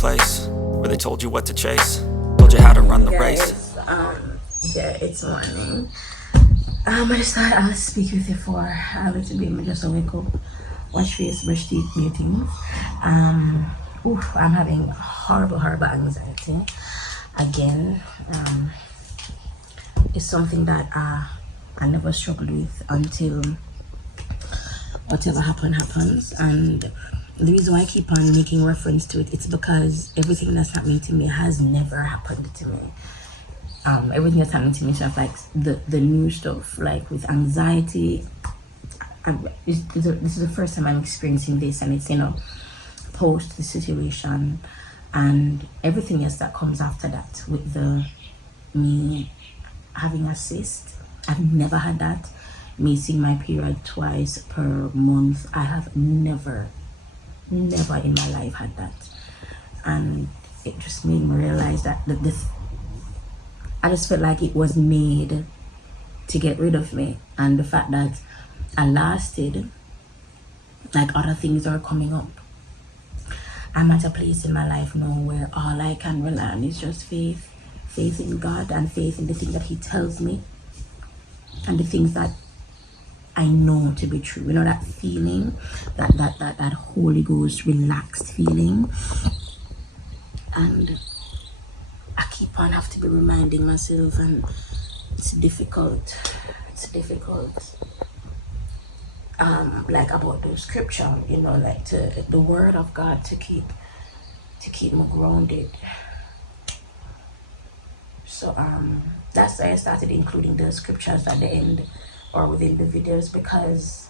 place where they told you what to chase, told you how to run the race. Yeah, it's morning. I just thought I'll speak with you for a little bit. Just wake up, wash face, brush teeth, new things. I'm having horrible anxiety again. It's something that I never struggled with until whatever happens, and the reason why I keep on making reference to it, it's because everything that's happening to me has never happened to me. Everything that's happening to me, stuff like the new stuff, like with anxiety. This is the first time I'm experiencing this, and it's, you know, post the situation and everything else that comes after that, with the me having a cyst. I've never had that. Me seeing my period twice per month. I have never in my life had that, and it just made me realize that I just felt like it was made to get rid of me, and the fact that I lasted, like other things are coming up. I'm at a place in my life now where all I can rely on is just faith in God, and faith in the thing that He tells me, and the things that I know to be true. You know, that feeling, that Holy Ghost relaxed feeling. And I keep on have to be reminding myself, and it's difficult. Like about the scripture, you know, like the word of God to keep me grounded. So that's why I started including the scriptures at the end or within the videos, because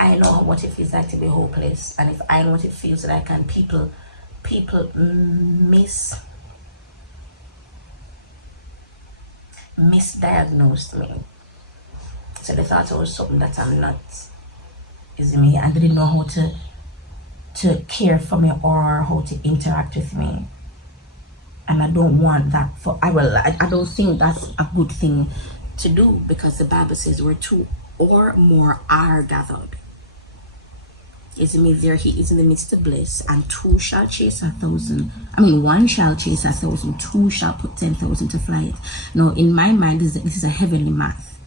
I know what it feels like to be hopeless, and if I know what it feels like, and people misdiagnosed me, so they thought it was something that I'm not, is me, and they didn't know how to care for me or how to interact with me. And I don't want that I don't think that's a good thing to do, because the Bible says where two or more are gathered, is me, there He is in the midst of bliss, and two shall chase 1,000. I mean, one shall chase 1,000, two shall put 10,000 to flight. Now, in my mind, this is a heavenly math.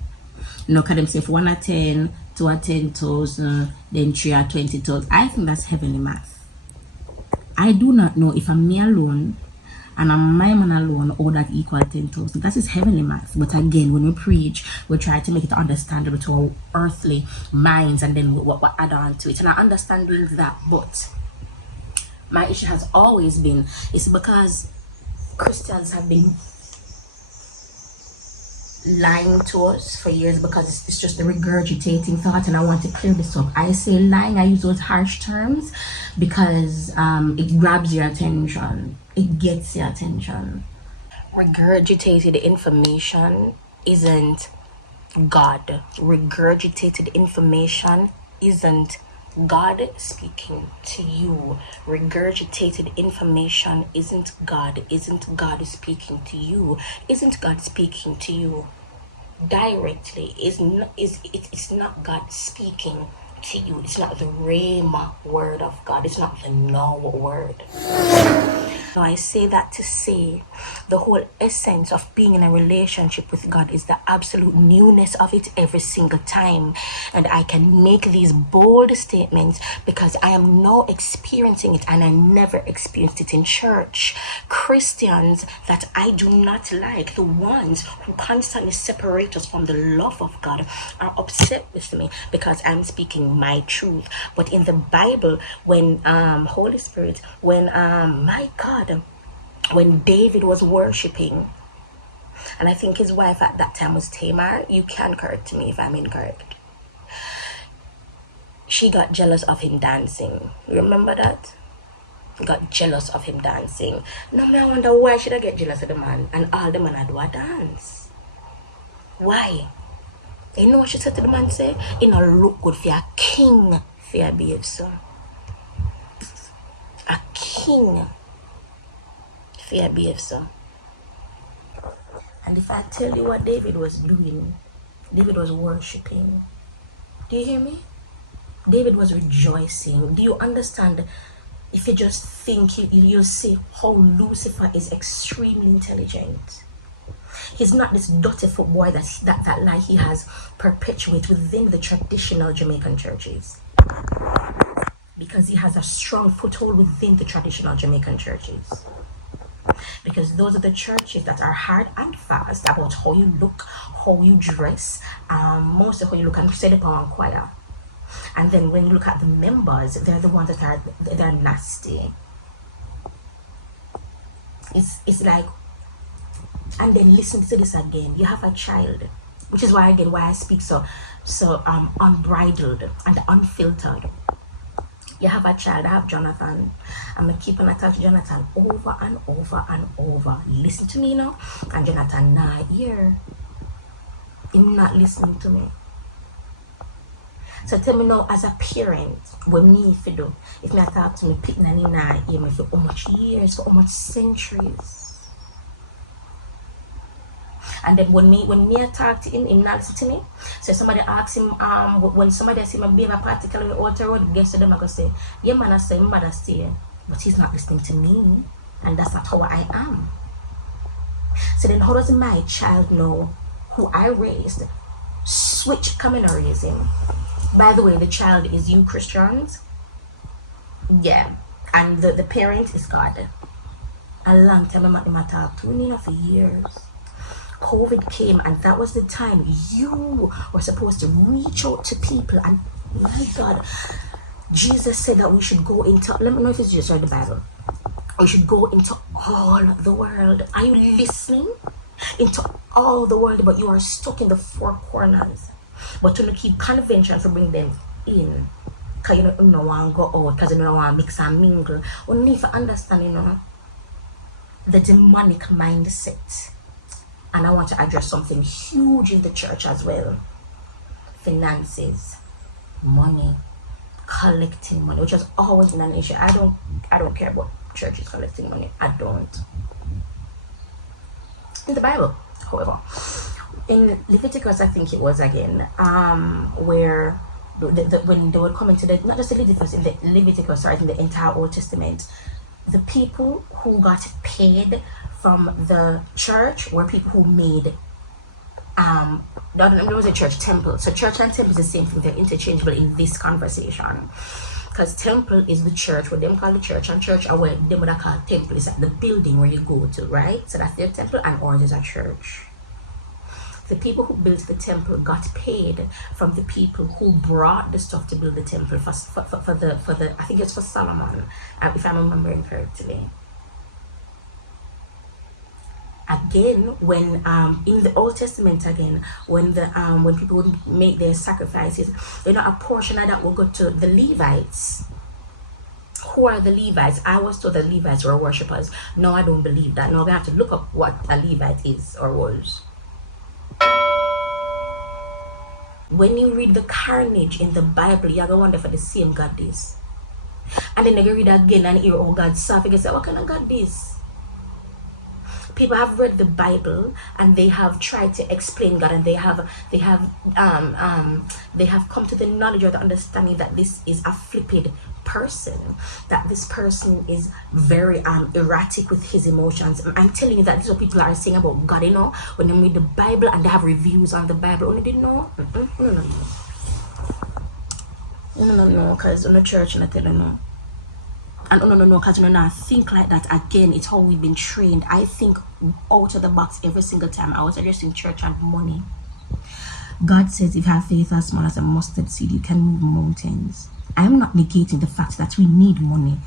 You know, can them say if 1 at 10, 2 at 10,000, then 3 at 20,000. I think that's heavenly math. I do not know if I'm me alone and I'm my man alone, all that equal 10,000. That is heavenly math. But again, when we preach, we try to make it understandable to our earthly minds, and then we add on to it. And I understand doing that, but my issue has always been, it's because Christians have been lying to us for years, because it's just the regurgitating thought, and I want to clear this up. I say lying, I use those harsh terms because it grabs your attention, it gets your attention. Regurgitated information isn't God. Regurgitated information isn't God speaking to you. Regurgitated information isn't God. Isn't God speaking to you? Isn't God speaking to you directly? It's not God speaking to you. It's not the Rhema word of God. It's not the no word. Now, I say that to say the whole essence of being in a relationship with God is the absolute newness of it every single time. And I can make these bold statements because I am now experiencing it, and I never experienced it in church. Christians that I do not like, the ones who constantly separate us from the love of God, are upset with me because I'm speaking my truth. But in the Bible, when Holy Spirit, when my God, when David was worshiping, and I think his wife at that time was Tamar, you can correct me if I'm incorrect, she got jealous of him dancing. Remember that? Got jealous of him dancing. Now I wonder, why should I get jealous of the man and all the man I do a dance? Why? You know what she said to the man? Say, it no look good for a king for your behave so. A king for your behave so. And if I tell you what David was doing, David was worshiping. Do you hear me? David was rejoicing. Do you understand if you just think, you'll see how Lucifer is extremely intelligent. He's not this dirty foot boy that lie he has perpetuated within the traditional Jamaican churches, because he has a strong foothold within the traditional Jamaican churches, because those are the churches that are hard and fast about how you look, how you dress, most of how you look, and say the power and choir. And then when you look at the members, they're the ones that they're nasty. It's like, and then listen to this again. You have a child, which is why I speak so unbridled and unfiltered. You have a child. I have Jonathan. I'm gonna keep on attacking Jonathan over and over and over. Listen to me now. And Jonathan, nah, here. Him not listening to me. So tell me now, as a parent, what me if you do, if me talk to me, pick nanny na hear me for how much years, for how much centuries. And then when me talk to him not listen to me. So somebody asks him, when somebody asks him a behavior particularly alter road, guess to them I go say, yeah man, I say mother stay, but he's not listening to me, and that's not how I am. So then how does my child know who I raised? Switch come and raise him. By the way, the child is you Christians. Yeah. And the parent is God. A long time I talk to him for years. COVID came, and that was the time you were supposed to reach out to people. And my God, Jesus said that we should go into, let me know if it's just read the Bible. We should go into all the world. Are you listening? Into all the world, but you are stuck in the four corners. But to keep convention for bring them in, because you don't want to go out, because you don't want to mix and mingle. You need to understand, the demonic mindset. And I want to address something huge in the church as well. Finances, money, collecting money, which has always been an issue. I don't care about churches collecting money. I don't. In the Bible, however, in Leviticus, I think it was again, where when they were coming to the, not just the Leviticus, in the entire Old Testament, the people who got paid from the church were people who made, there was a church temple. So church and temple is the same thing, they're interchangeable in this conversation. Because temple is the church, what them call the church, and church are where them would call temple is like the building where you go to, right? So that's their temple, and ours is a church. The people who built the temple got paid from the people who brought the stuff to build the temple for the I think it's for Solomon, if I'm remembering correctly. Again, when in the Old Testament again, when people would make their sacrifices, a portion of that will go to the Levites. Who are the Levites? I was told the Levites were worshippers. No, I don't believe that. No, we have to look up what a Levite is or was. When you read the carnage in the Bible, you're going to wonder for the same God this. And then you read again and hear, oh, God soft. You say, what kind of God this? People have read the Bible and they have tried to explain God, and they have come to the knowledge or the understanding that this is a flipped person, that this person is very erratic with his emotions. I'm telling you that this is what people are saying about God, when they read the Bible and they have reviews on the Bible. Only didn't know? No, because in the church and I tell you no. And no, because you not think like that. Again, it's how we've been trained. I think out of the box every single time. I was addressing church and money. God says if you have faith as small as a mustard seed, you can move mountains. I am not negating the fact that we need money.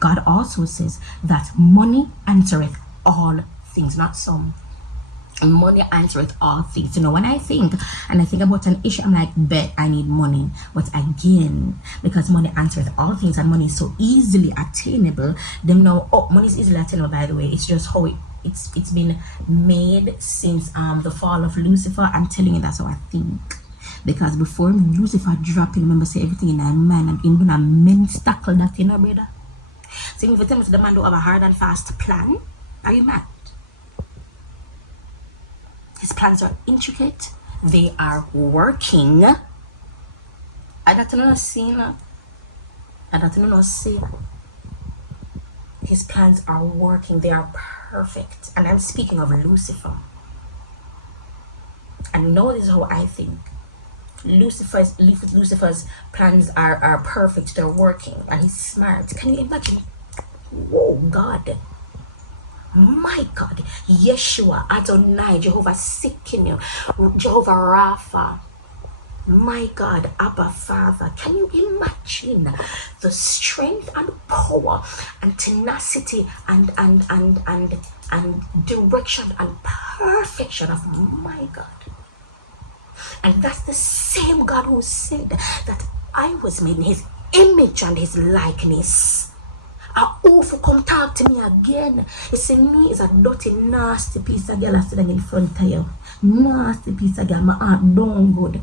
God also says that money answereth all things, not some. Money answereth all things. When I think about an issue, I'm like, bet I need money. But again, because money answereth all things and money is so easily attainable, them know, money is easily attainable, by the way. It's just how it's been made since the fall of Lucifer. I'm telling you, that's how I think. Because before Lucifer dropping, remember say everything in a man, and in a men's tackle that, brother. So if you tell me the man don't have a hard and fast plan, are you mad? His plans are intricate. They are working. I got to know see. his plans are working. They are perfect. And I'm speaking of Lucifer. And know this is how I think. Lucifer's plans are perfect. They're working, and he's smart. Can you imagine? Whoa, God. My God. Yeshua, Adonai, Jehovah Sikkenu, Jehovah Rapha. My God, Abba Father. Can you imagine the strength and power and tenacity and direction and perfection of my God? And that's the same God who said that I was made in his image and his likeness. I often come talk to me again. You see, me is a dirty, nasty piece of girl sitting in front of you. Nasty piece of girl. My heart don't good.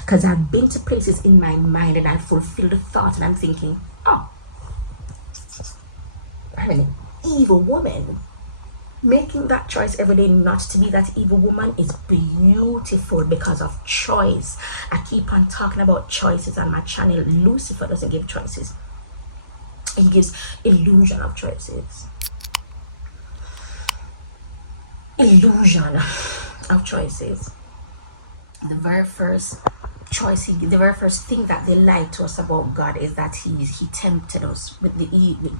Because I've been to places in my mind and I fulfill the thought and I'm thinking, oh, I'm an evil woman. Making that choice every day not to be that evil woman is beautiful because of choice. I keep on talking about choices on my channel. Lucifer doesn't give choices. He gives illusion of choices. Illusion of choices. The very first choice, the very first thing that they lied to us about God is that he tempted us with Eve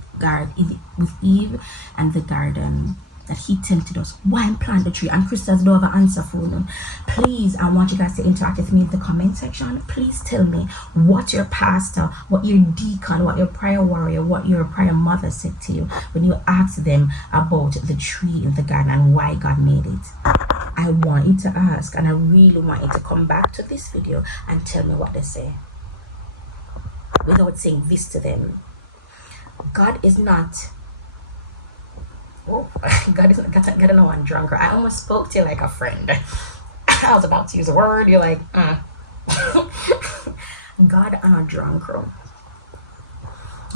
and the garden. That he tempted us. Why plant the tree? And Christians don't have an answer for them. Please, I want you guys to interact with me in the comment section. Please tell me what your pastor, what your deacon, what your prayer warrior, what your prayer mother said to you when you asked them about the tree in the garden and why God made it. I want you to ask, and I really want you to come back to this video and tell me what they say without saying this to them. God is not... Oh, God is gotta know I'm drunk. I almost spoke to you like a friend. I was about to use a word. You're like, God and a drunk.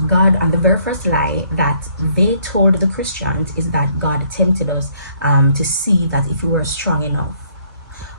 God, and the very first lie that they told the Christians is that God tempted us to see that if we were strong enough.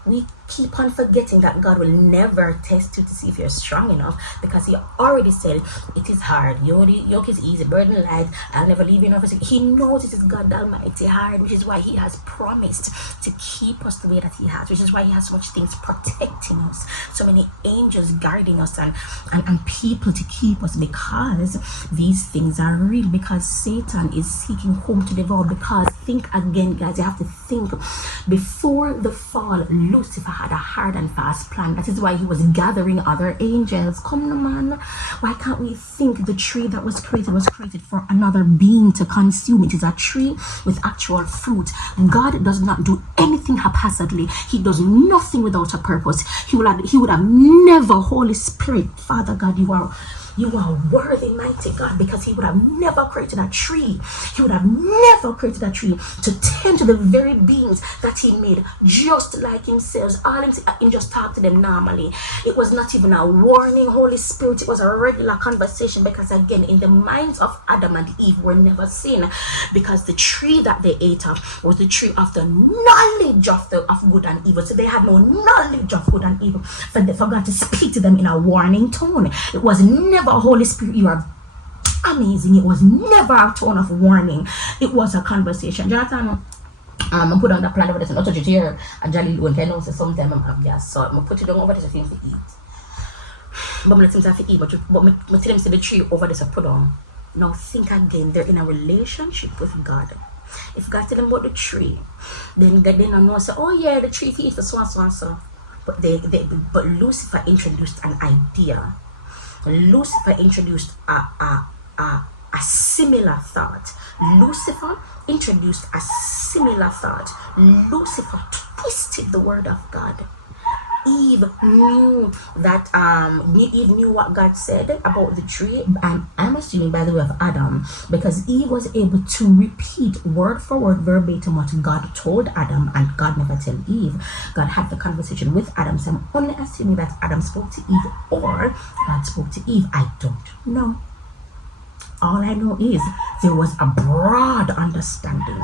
We keep on forgetting that God will never test you to see if you're strong enough, because he already said it is hard. Yoke is easy, burden light. I'll never leave you nor forsake. He knows it is God Almighty hard, which is why he has promised to keep us the way that he has, which is why he has so much things protecting us, so many angels guarding us and people to keep us, because these things are real, because Satan is seeking whom to devour. Because think again, guys, you have to think, before the fall, Lucifer had a hard and fast plan. That is why he was gathering other angels. Come on, man. Why can't we think the tree that was created for another being to consume? It is a tree with actual fruit. God does not do anything haphazardly. He does nothing without a purpose. He would have never, Holy Spirit, Father God, you are worthy, mighty God, because he would have never created a tree. He would have never created a tree to tend to the very beings that he made just like himself. All him just talk to them normally. It was not even a warning, Holy Spirit. It was a regular conversation, because again, in the minds of Adam and Eve were never seen, because the tree that they ate of was the tree of the knowledge of good and evil. So they had no knowledge of good and evil for God to speak to them in a warning tone. It was never, Holy Spirit, you are amazing. It was never a tone of warning. It was a conversation. Jonathan, I put on the plan over this, not to here a jolly one. I know sometimes I'm have gas, so I put it down over this for him to eat. But I let him have to eat, but I tell him to the tree over this I put on. Now think again, they're in a relationship with God. If God tell them about the tree, then God then know say, oh yeah, the tree to eat for so and so and so. But Lucifer introduced an idea. Lucifer introduced a similar thought. Lucifer introduced a similar thought. Lucifer twisted the word of God. Eve knew that Eve knew what God said about the tree. I'm assuming by the way of Adam, because Eve was able to repeat word for word verbatim what God told Adam, and God never told Eve. God had the conversation with Adam, so I'm only assuming that Adam spoke to Eve or God spoke to Eve. I don't know. All I know is there was a broad understanding.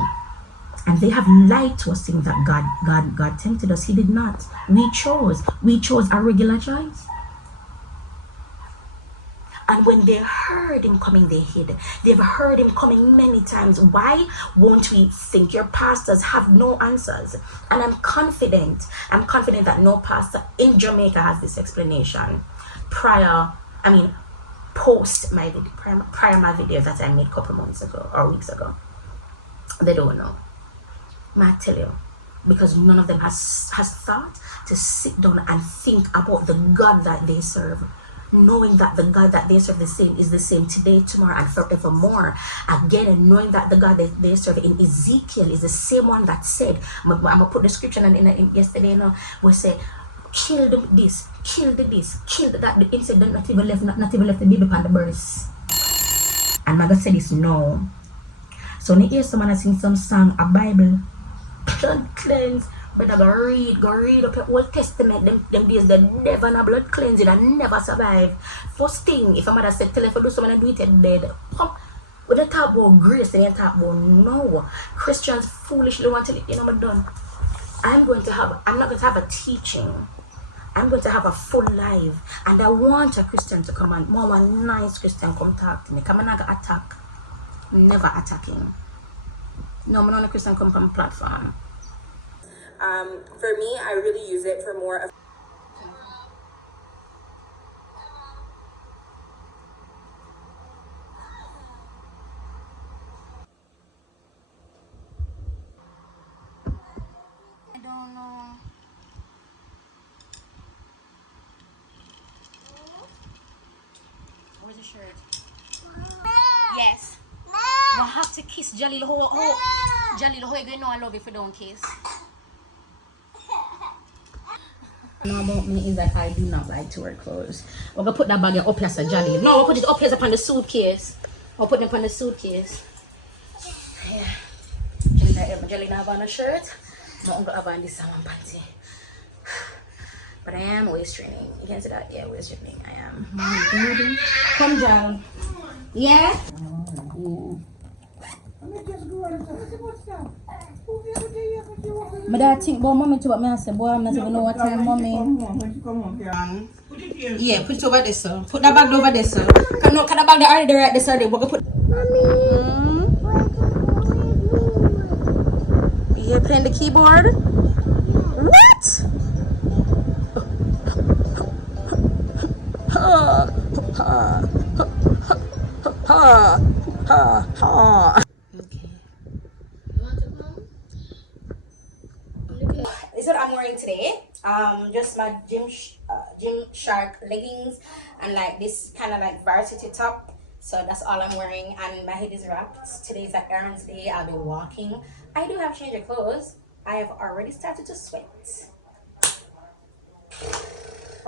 And they have lied to us, saying that God tempted us. He did not. We chose a regular choice. And when they heard him coming, they hid. They've heard him coming many times. Why won't we think? Your pastors have no answers. And I'm confident that no pastor in Jamaica has this explanation post my video, prior my videos that I made a couple months ago or weeks ago. They don't know. I tell you, because none of them has thought to sit down and think about the God that they serve, knowing that the God that they serve is the same today, tomorrow, and forevermore. Again, and knowing that the God that they serve in Ezekiel is the same one that said, I'm gonna put the scripture in yesterday, we say, kill this, kill that. The incident not even left the baby upon the verse. And I'm gonna say this now. So when you hear someone sing some song, a Bible, blood cleanse, but I go read up your Old Testament, them days they never no blood cleansing and never survive. First thing, if a mother said tell her to do something and do it, you're dead. When they talk about grace, they talk about no. Christians foolishly want to live, I'm done. I'm not going to have a teaching. I'm going to have a full live. And I want a Christian to come and one nice Christian come talk to me. Come and I got attack. Never attacking. No, I'm not a Christian come from platform. For me, I really use it for more of I don't know. Where's the shirt? Yes. We have to kiss Jalil. Jalil, how you know I love if you don't kiss? Now about me is that I do not like to wear clothes. We're gonna put that bag up here, Jalil. No, we'll put it up here upon the suitcase. We'll put it upon the suitcase. Yeah. Jalil have on a shirt. My uncle have on this one panty. But I am waist training. You can see that? Yeah, waist training. I am. Come, Jal. Yeah? But I think about mommy too, but I say, boy, I'm not even know what time mommy. Yeah, put it over there, sir. Put that bag over there, sir. Can the bag there already right there, sir? We're gonna put. You playing the keyboard? What? Okay. This is what I'm wearing today. Just my gym shark leggings and like this kind of like varsity top. So that's all I'm wearing, and my head is wrapped. Today is an errands day. I'll be walking. I do have change of clothes. I have already started to sweat.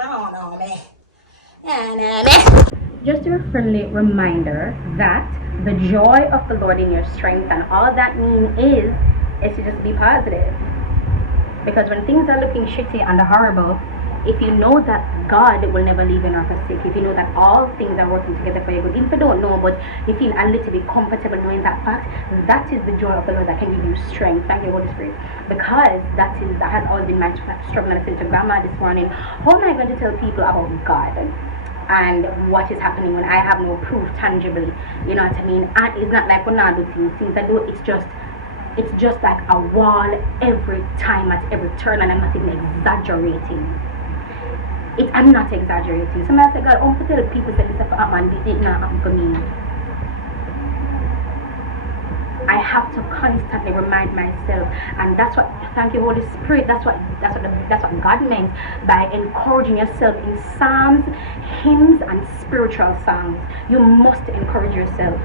Oh no, man. Just a friendly reminder that the joy of the Lord in your strength, and all that means is to just be positive. Because when things are looking shitty and horrible, if you know that God will never leave you nor forsake, if you know that all things are working together for your good, even if you don't know, but you feel a little bit comfortable knowing that fact, that is the joy of the Lord that can give you strength. Thank you, Holy Spirit. Because that has always been my struggle. I said to Grandma this morning, how am I going to tell people about God and what is happening when I have no proof tangibly? You know what I mean? And it's not like when I do things I do, it's just like a wall every time at every turn, and I'm not even exaggerating. I'm not exaggerating. Somebody said, God, I'm going to tell people that this happened, and it did not happen for me. I have to constantly remind myself, and that's what, thank you, Holy Spirit, that's what God meant by encouraging yourself in psalms, hymns, and spiritual songs. You must encourage yourself.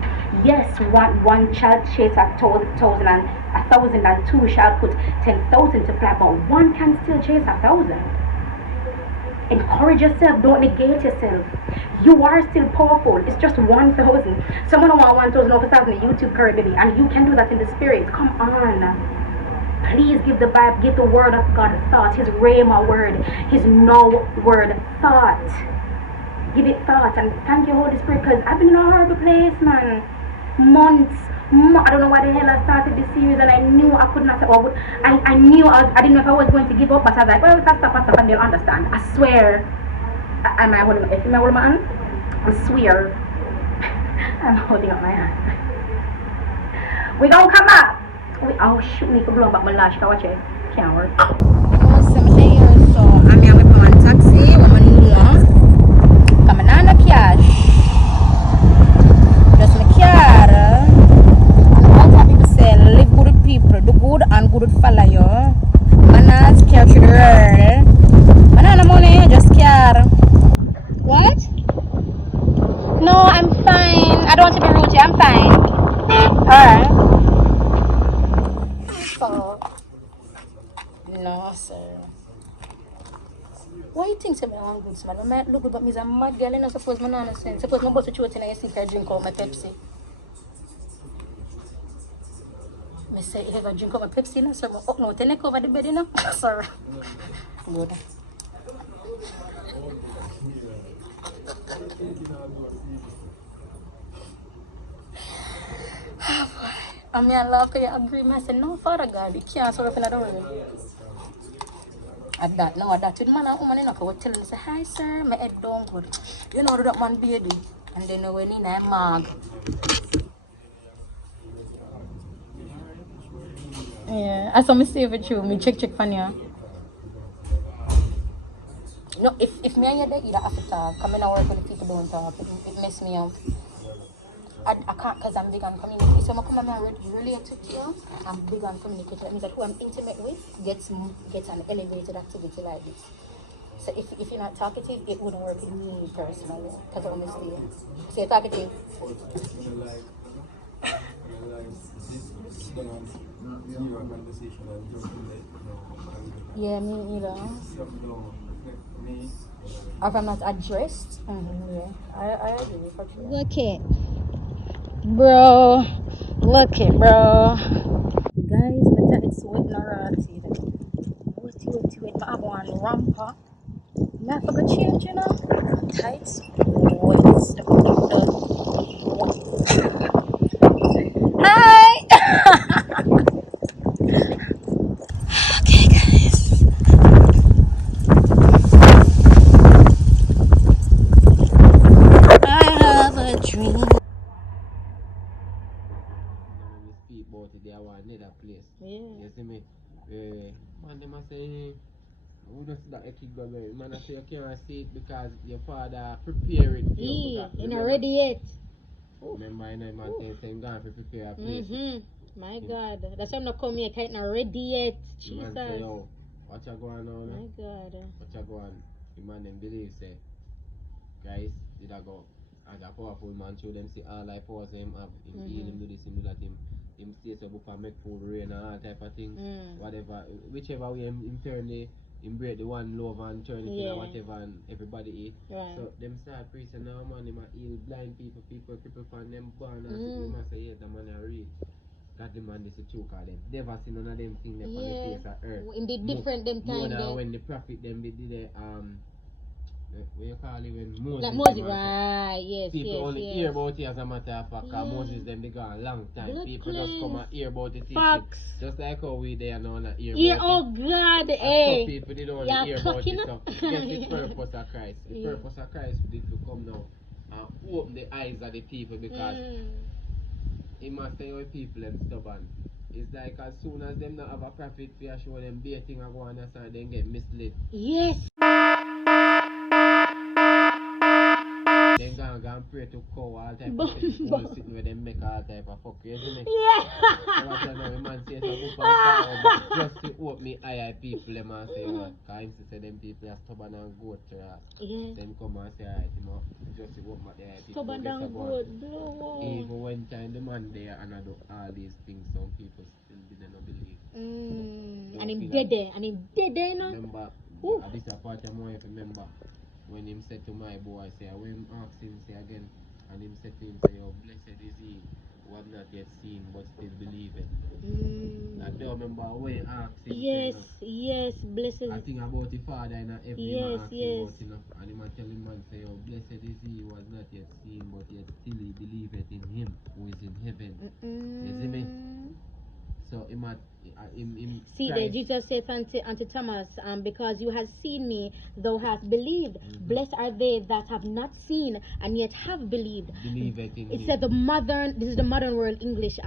Yes, one shall chase 1,000 and 1,000, and two shall put 10,000 to flight, but one can still chase 1,000. Encourage yourself, don't negate yourself. You are still powerful. It's just 1,000. Someone want 1,000 over 1,000 in YouTube currently, and you can do that in the spirit. Come on. Please give the Bible, give the word of God thought, his rhema word, his no word thought. Give it thought, and thank you, Holy Spirit, because I've been in a horrible place, man. Months. I don't know why the hell I started this series, and I knew I could not. I knew I didn't know if I was going to give up, but I was like, well, if I stop, and they'll understand. I swear. Am I holding my hand? I swear. I'm holding up my hand. We gonna come up. Oh shoot, me could blow back my lash. Watch it. Can't work. Some days, so I'm here with my taxi. I'm coming on the cash. Just my car. All the people say, live good with people, do good and good with follow you. Manners care to the world. Banana money, just care. What? No, I'm fine. I don't want to be rude. I'm fine. Alright. So, no, sir. Why you think so I'm good, man? I might look good, but me's a mad girl. I don't suppose my nana sense. Suppose my boss throat in I see if I drink out my Pepsi. Me say if I drink out my Pepsi, no, so up now, take over the bed, you know. Sorry. Good. I mean, I love you agree. I said, no, Father God, you can't sort of in the world. At that, no, at that, with man and woman, you know, I would tell him, say, hi, sir, my head down good. You know that man baby. And then when he na mag. Yeah, I saw me save it through. Me check for you. No, if me and you there, either have to talk. Come in and work when the people don't talk. It mess me up. I can't because I'm big on community. So I come and relate to you. I'm big on communication. That means that who I'm intimate with gets an elevated activity like this. So if you're not talkative, it wouldn't work with me personally. Because honestly, so you're talkative. Yeah, me either. Or if I'm not addressed, yeah, I agree for sure. Look it, bro. Look it, bro. Guys, my tights sweating around. Wait. I have one ramper. I forgot change, you know. Tights wet. Hi. Okay, guys. I have a dream. Speak about it, they want another place. Yeah. You see me? Man, they must say, who does that a kid go marry? Man, I say you can't see it because your father prepare it for you. Yeah, you're not ready yet. Remember, you know, man, saying gone to prepare a place. My God, that's why I'm not coming here. I'm not ready yet. Jesus. Man say, yo, what you going on? My God. What you going? The man them believe say, guys, did I go? As a powerful man, show them see all I powers him have. Him heal, him do this, him do that, him stay so book and make food rain and all type of things. Whatever, whichever way him turn the, him break the one love and turn it into whatever and everybody eat. Right. So them start preaching now, man, him a heal blind people cripple from them born and sick. Him a say, yeah, the man a real. God the man this is true, cause they never seen none of them things on the face of earth. In the different them time. More than when the prophet them did the what you call it when Moses? Like Moses, right? Yes, people only hear about it as a matter of fact. Cause Moses them they gone a long time. Blood people cleanse. just come and hear about the teaching. Facts. Just like how we there now and hear Yeah, about oh it. God, And hey. some people they don't want to hear about it. So guess the purpose of Christ. The purpose of Christ did to come now and open the eyes of the people because he must say how people them stubborn. It's like as soon as them not have a prophet for show them baiting and go on and then get misled. Yes. Then go and pray to cow all type of things. Whole sitting where them make all type of fuck. You see me? Yeah. So what you know, the man says so book and power, but just to open me eye people them and say what? Cause him say them people are stubborn and good to us. Yes. Then come and say alright, you know, just to open my eye people. Stubborn and good, bro. Even when time the man there and I do all these things, some people still didn't believe. And him dead there, you know. Remember, this is a part of my remember. When him said to my boy, say, when him asked him, say again, and him said to him, say, oh, blessed is he who have not yet seen, but still believeth. I don't remember when he asked him, Yes, blessed. I think about the father and every man asked him about, you know, and him tell him, man, say, oh, blessed is he who has not yet seen, but yet still he believeth in him who is in heaven. You see me? So him See there, Jesus said unto Thomas, because you have seen me, thou hast believed. Blessed are they that have not seen and yet have believed. believe it in It him. said this is the modern world English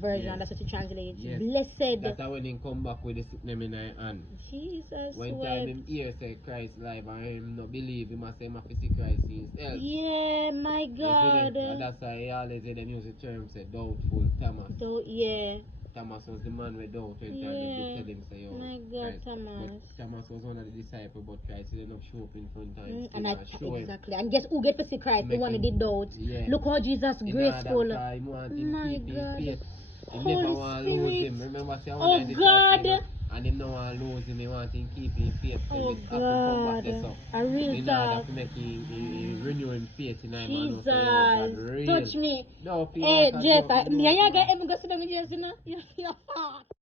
version, Yes. that's what it translates. Yes. Blessed. That's how when he come back with the sickness in his hand. Jesus When wept. time him hear say Christ live and him not believe, he must say him have to see Christ himself. Yeah, my You see God. them? And that's why he always say them use the term say doubtful Thomas. Yeah. Thomas was the man with doubt when time Yeah. they tell him say, oh, My God, Christ. Thomas. But Thomas was one of the disciples, but Christ didn't have show up in front of him. Exactly. And guess who get to see Christ? The one who did doubt. Yeah. Look how Jesus graceful. He want him My keep his God. faith. He Holy never want to lose Spirit. him. Remember, say Oh, God. and him no want to lose him. He want him keep his faith. So Oh, we have to come back God. this up. A real In order talk. to make him renew him faith in him. Jesus. And say, oh, God, real. Touch me. No, feel Hey, like a Jeff, joke, me and you man. get even go see them in Jesus, you know? You're fat.